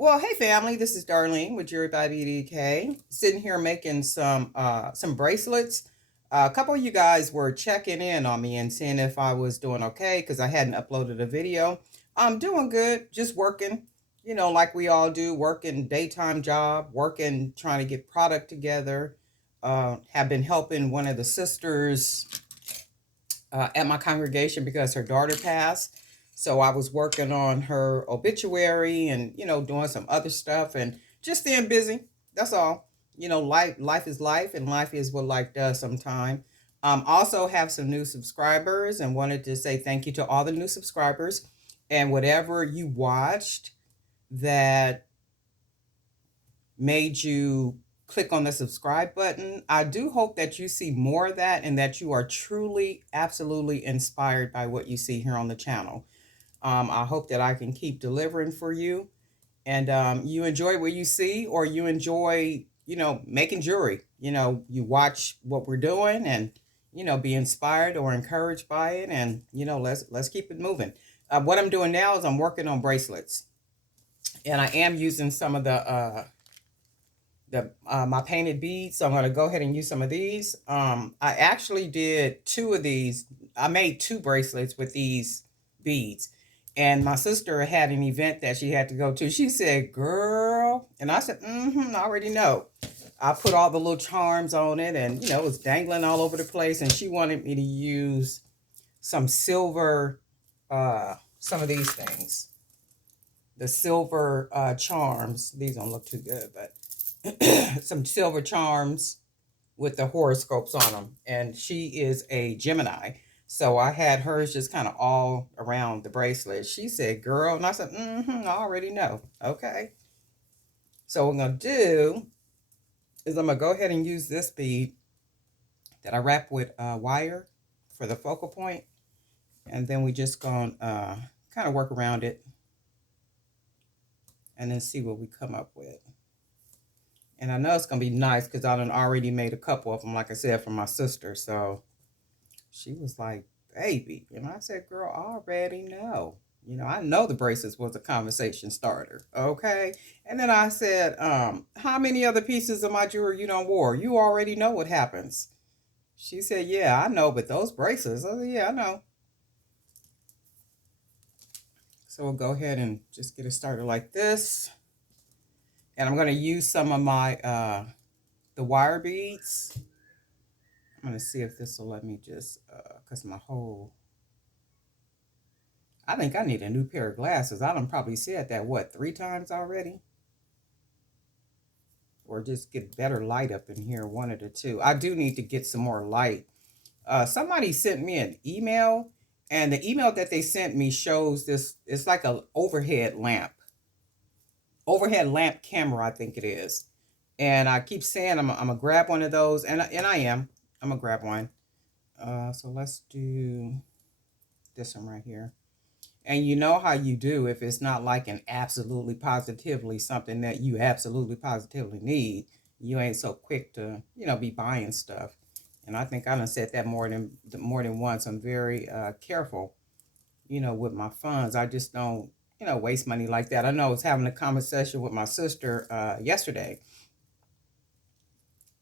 Well, hey family, this is Darlene with Jewelry by BDK. Sitting here making some bracelets. A couple of you guys were checking in on me and seeing if I was doing okay because I hadn't uploaded a video. I'm doing good, just working, like we all do, working daytime job, working trying to get product together. Have been helping one of the sisters at my congregation because her daughter passed. So I was working on her obituary and doing some other stuff and just staying busy. That's all. Life is life, and life is what life does sometimes. Also have some new subscribers and wanted to say thank you to all the new subscribers and whatever you watched that made you click on the subscribe button. I do hope that you see more of that and that you are truly, absolutely inspired by what you see here on the channel. I hope that I can keep delivering for you and you enjoy what you see, or you enjoy, making jewelry. You watch what we're doing and, be inspired or encouraged by it. And, let's keep it moving. What I'm doing now is I'm working on bracelets, and I am using some of the my painted beads. So I'm going to go ahead and use some of these. I actually did two of these. I made two bracelets with these beads. And my sister had an event that she had to go to. She said, girl, and I said, I already know. I put all the little charms on it and, it was dangling all over the place. And she wanted me to use some silver, some of these things. The silver charms. These don't look too good, but some silver charms with the horoscopes on them. And she is a Gemini. So I had hers just kind of all around the bracelet. She said, girl, and I said, I already know. Okay. So what I'm going to do is I'm going to go ahead and use this bead that I wrap with wire for the focal point. And then we just going to kind of work around it and then see what we come up with. And I know it's going to be nice because I done already made a couple of them, like I said, for my sister. So she was like, baby. And I said, girl, I already know. I know the bracelets was a conversation starter. Okay. And then I said, how many other pieces of my jewelry you don't wore? You already know what happens. She said, yeah, I know, but those bracelets. I said, yeah, I know. So we'll go ahead and just get it started like this. And I'm going to use some of my, the wire beads. I'm going to see if this will let me just, because my whole, I think I need a new pair of glasses. I done probably said that, what, 3 times already? Or just get better light up in here, one of the two. I do need to get some more light. Somebody sent me an email, and the email that they sent me shows this, it's like a overhead lamp camera, I think it is. And I keep saying I'm gonna grab one of those, and I am. I'm gonna grab one. So let's do this one right here. And you know how you do if it's not like an absolutely positively something that you absolutely positively need. You ain't so quick to, be buying stuff. And I think I done said that more than once. I'm very careful, with my funds. I just don't, waste money like that. I know I was having a conversation with my sister yesterday.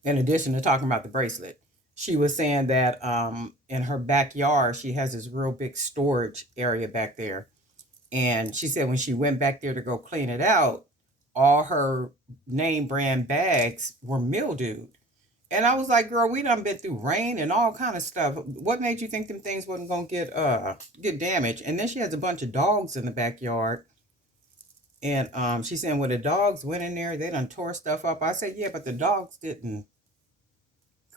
In addition to talking about the bracelet, she was saying that in her backyard she has this real big storage area back there. And she said when she went back there to go clean it out, all her name brand bags were mildewed. And I was like, girl, we done been through rain and all kind of stuff. What made you think them things wasn't gonna get damaged? And then she has a bunch of dogs in the backyard. And she's saying when the dogs went in there, they done tore stuff up. I said, yeah, but the dogs didn't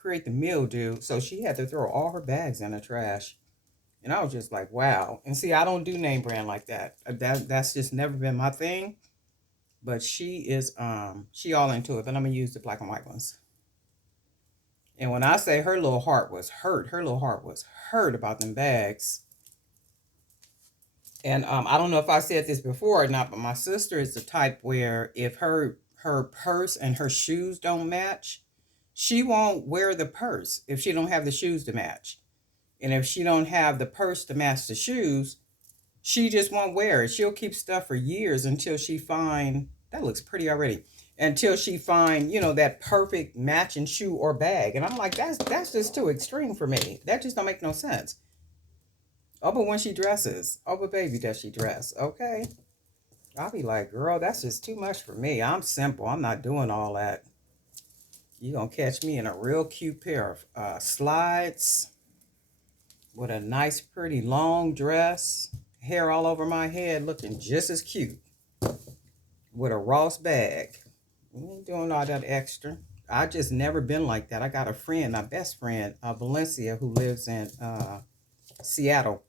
create the mildew. So she had to throw all her bags in the trash. And I was just like, wow. And see, I don't do name brand like that. That's just never been my thing. But she is she all into it. But I'm gonna use the black and white ones. And when I say her little heart was hurt, her little heart was hurt about them bags. And I don't know if I said this before or not, but my sister is the type where if her purse and her shoes don't match, she won't wear the purse if she don't have the shoes to match. And if she don't have the purse to match the shoes, she just won't wear it. She'll keep stuff for years until she find that looks pretty already. Until she find, that perfect matching shoe or bag. And I'm like, that's just too extreme for me. That just don't make no sense. Oh, but when she dresses, oh, but baby, does she dress? Okay. I'll be like, girl, that's just too much for me. I'm simple. I'm not doing all that. You gonna catch me in a real cute pair of slides with a nice, pretty long dress, hair all over my head, looking just as cute, with a Ross bag. We ain't doing all that extra. I just never been like that. I got a friend, my best friend, Valencia, who lives in Seattle.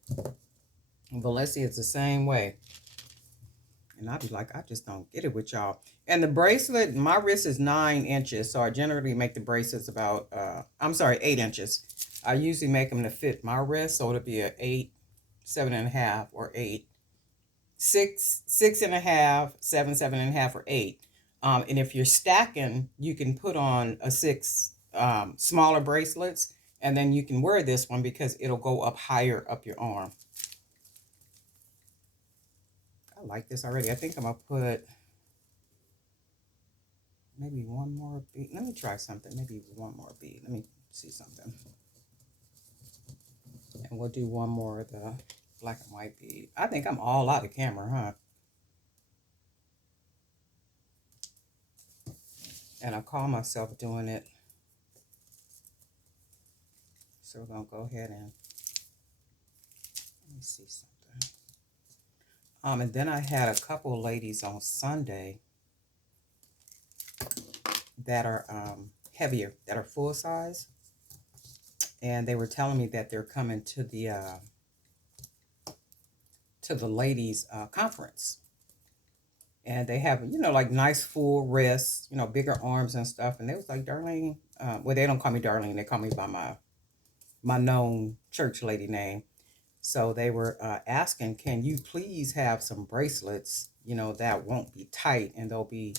Valencia is the same way. And I'd be like, I just don't get it with y'all. And the bracelet, my wrist is 9 inches. So I generally make the bracelets about, 8 inches. I usually make them to fit my wrist. So it'll be a 8, 7.5, or 8. 6, 6.5, 7, 7.5, or 8. And if you're stacking, you can put on a 6 smaller bracelets. And then you can wear this one because it'll go up higher up your arm. I like this already. I think I'm going to put maybe one more bead. Let me try something. Maybe one more bead. Let me see something. And we'll do one more of the black and white bead. I think I'm all out of camera, huh? And I call myself doing it. So we're going to go ahead and let me see something. And then I had a couple of ladies on Sunday that are heavier, that are full size. And they were telling me that they're coming to the ladies conference. And they have, like nice full wrists, bigger arms and stuff. And they was like, Darlene, well, they don't call me Darlene. They call me by my known church lady name. So they were asking, can you please have some bracelets, that won't be tight, and they'll be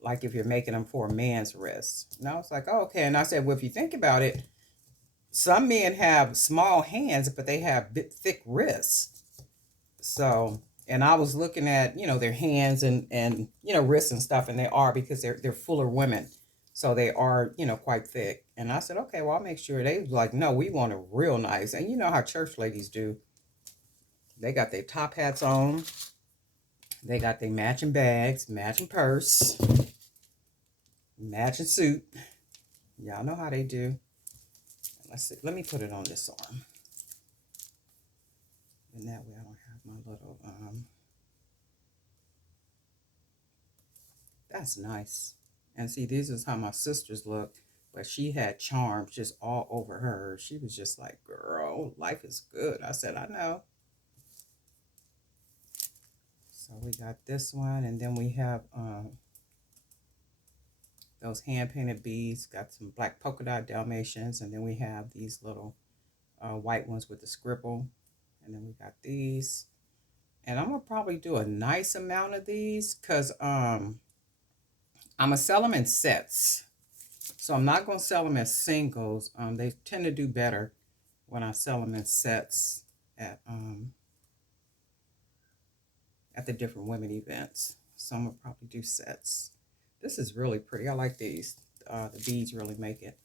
like if you're making them for a man's wrist. And I was like, oh, okay. And I said, well, if you think about it, some men have small hands, but they have thick wrists. So, and I was looking at, their hands and wrists and stuff, and they are, because they're fuller women. So they are, quite thick. And I said, okay, well, I'll make sure. They was like, no, we want it real nice. And you know how church ladies do. They got their top hats on. They got their matching bags, matching purse, matching suit. Y'all know how they do. Let's see. Let me put it on this arm. And that way I don't have my little, that's nice. And see, this is how my sisters look. But she had charms just all over her. She was just like, girl, life is good. I said, I know. So we got this one. And then we have those hand-painted beads. Got some black polka dot Dalmatians. And then we have these little white ones with the scribble. And then we got these. And I'm going to probably do a nice amount of these because I'm going to sell them in sets. So I'm not going to sell them as singles. They tend to do better when I sell them in sets at the different women events. So I'm going to probably do sets. This is really pretty. I like these. The beads really make it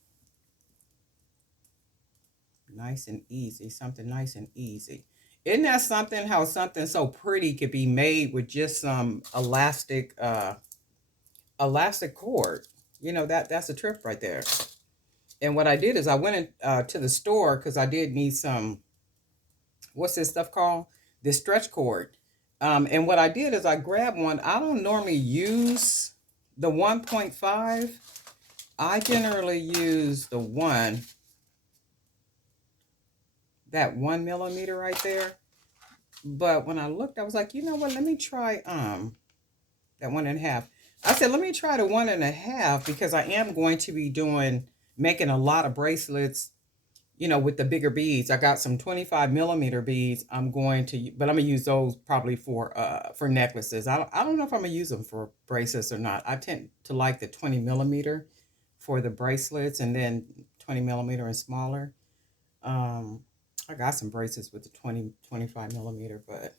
nice and easy. Something nice and easy. Isn't that something, how something so pretty could be made with just some elastic cord? That's a trip right there. And what I did is I went to the store because I did need some, what's this stuff called? This stretch cord. And what I did is I grabbed one. I don't normally use the 1.5. I generally use the that 1 millimeter right there. But when I looked, I was like, you know what? Let me try that 1.5. I said, let me try the 1.5 because I am going to be making a lot of bracelets, with the bigger beads. I got some 25 millimeter beads. But I'm going to use those probably for necklaces. I don't know if I'm gonna use them for bracelets or not. I tend to like the 20 millimeter for the bracelets, and then 20 millimeter and smaller. I got some bracelets with the 25 millimeter, but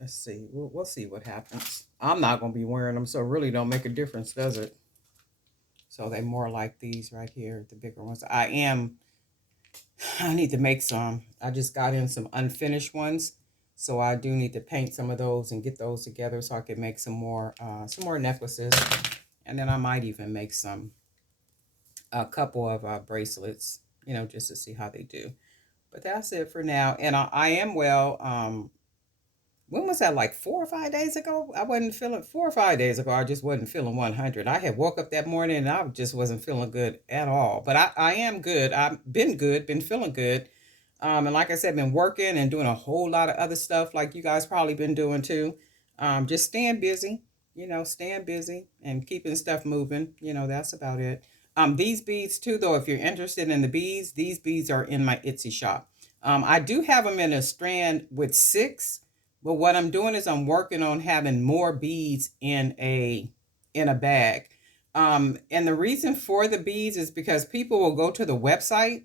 Let's see. We'll see what happens. I'm not going to be wearing them, so it really don't make a difference, does it? So they're more like these right here, the bigger ones. I need to make some. I just got in some unfinished ones. So I do need to paint some of those and get those together so I can make some more necklaces. And then I might even make a couple of bracelets, just to see how they do. But that's it for now. And I am well. When was that, like 4 or 5 days ago? I wasn't feeling 4 or 5 days ago. I just wasn't feeling 100. I had woke up that morning and I just wasn't feeling good at all. But I am good. I've been good, been feeling good. And like I said, been working and doing a whole lot of other stuff like you guys probably been doing too. Just staying busy, staying busy and keeping stuff moving. That's about it. These beads too, though, if you're interested in the beads, these beads are in my Etsy shop. I do have them in a strand with 6, but what I'm doing is I'm working on having more beads in a bag. And the reason for the beads is because people will go to the website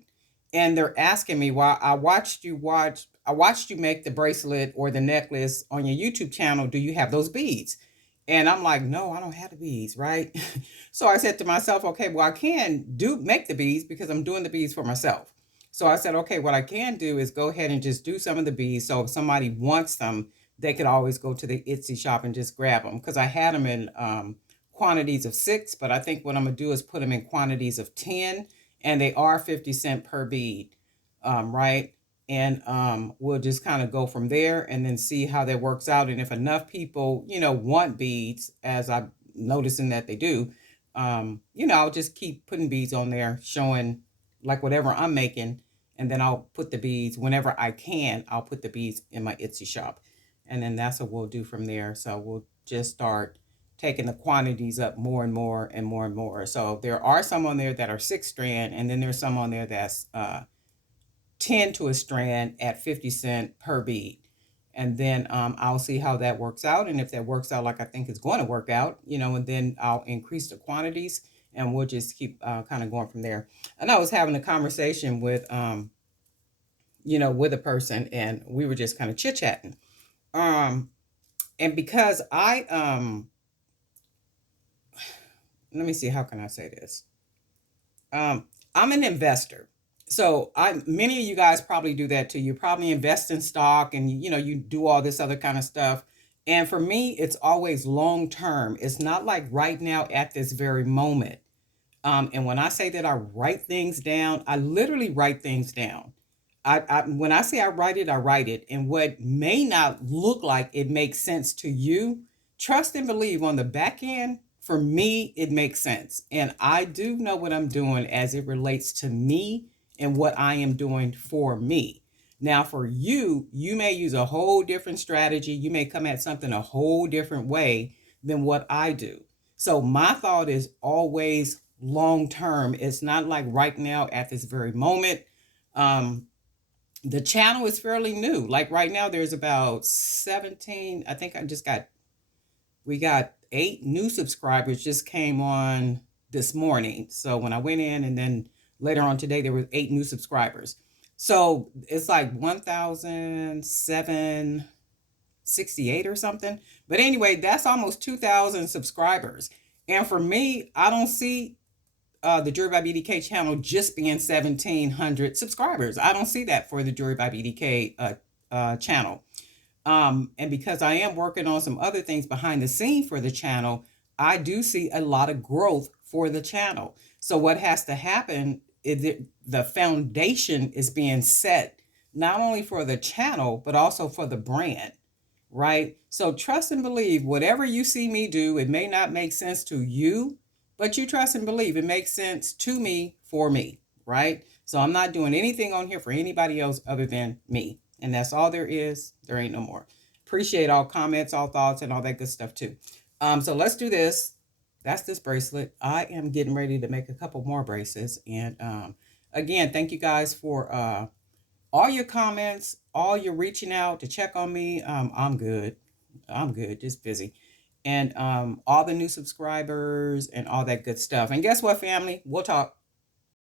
and they're asking me, why I watched you make the bracelet or the necklace on your YouTube channel. Do you have those beads? And I'm like, no, I don't have the beads, right? So I said to myself, okay, well, I can make the beads because I'm doing the beads for myself. So I said, okay, what I can do is go ahead and just do some of the beads. So if somebody wants them, they could always go to the Etsy shop and just grab them. Because I had them in quantities of 6, but I think what I'm going to do is put them in quantities of 10, and they are 50 cents per bead, right? And we'll just kind of go from there and then see how that works out. And if enough people, want beads, as I'm noticing that they do, I'll just keep putting beads on there, showing like whatever I'm making, and then I'll put the beads whenever I can. I'll put the beads in my Etsy shop, and then that's what we'll do from there. So we'll just start taking the quantities up more and more and more and more. So there are some on there that are 6 strand, and then there's some on there that's 10 to a strand at 50 cent per bead. And then I'll see how that works out. And if that works out like I think it's going to work out, and then I'll increase the quantities and we'll just keep kind of going from there. And I was having a conversation with a person, and we were just kind of chit chatting. And because let me see, how can I say this? I'm an investor. So many of you guys probably do that too. You probably invest in stock and you do all this other kind of stuff. And for me, it's always long term. It's not like right now at this very moment. And when I say that I write things down, I literally write things down. When I say I write it. And what may not look like it makes sense to you, trust and believe on the back end, for me, it makes sense. And I do know what I'm doing as it relates to me and what I am doing for me. Now, for you, you may use a whole different strategy. You may come at something a whole different way than what I do. So my thought is always long term. It's not like right now at this very moment. The channel is fairly new. Like right now, there's about 17. I think we got 8 new subscribers just came on this morning. So when I went in, and then later on today, there were 8 new subscribers. So it's like 1,768 or something. But anyway, that's almost 2,000 subscribers. And for me, I don't see the Jewelry by BDK channel just being 1,700 subscribers. I don't see that for the Jewelry by BDK channel. And because I am working on some other things behind the scene for the channel, I do see a lot of growth for the channel. So what has to happen is the foundation is being set, not only for the channel, but also for the brand, right? So trust and believe whatever you see me do, it may not make sense to you, but you trust and believe it makes sense to me for me, right? So I'm not doing anything on here for anybody else other than me. And that's all there is. There ain't no more. Appreciate all comments, all thoughts, and all that good stuff too. So let's do this. That's this bracelet. I am getting ready to make a couple more bracelets. And again, thank you guys for all your comments, all your reaching out to check on me. I'm good. I'm good. Just busy. And all the new subscribers and all that good stuff. And guess what, family? We'll talk.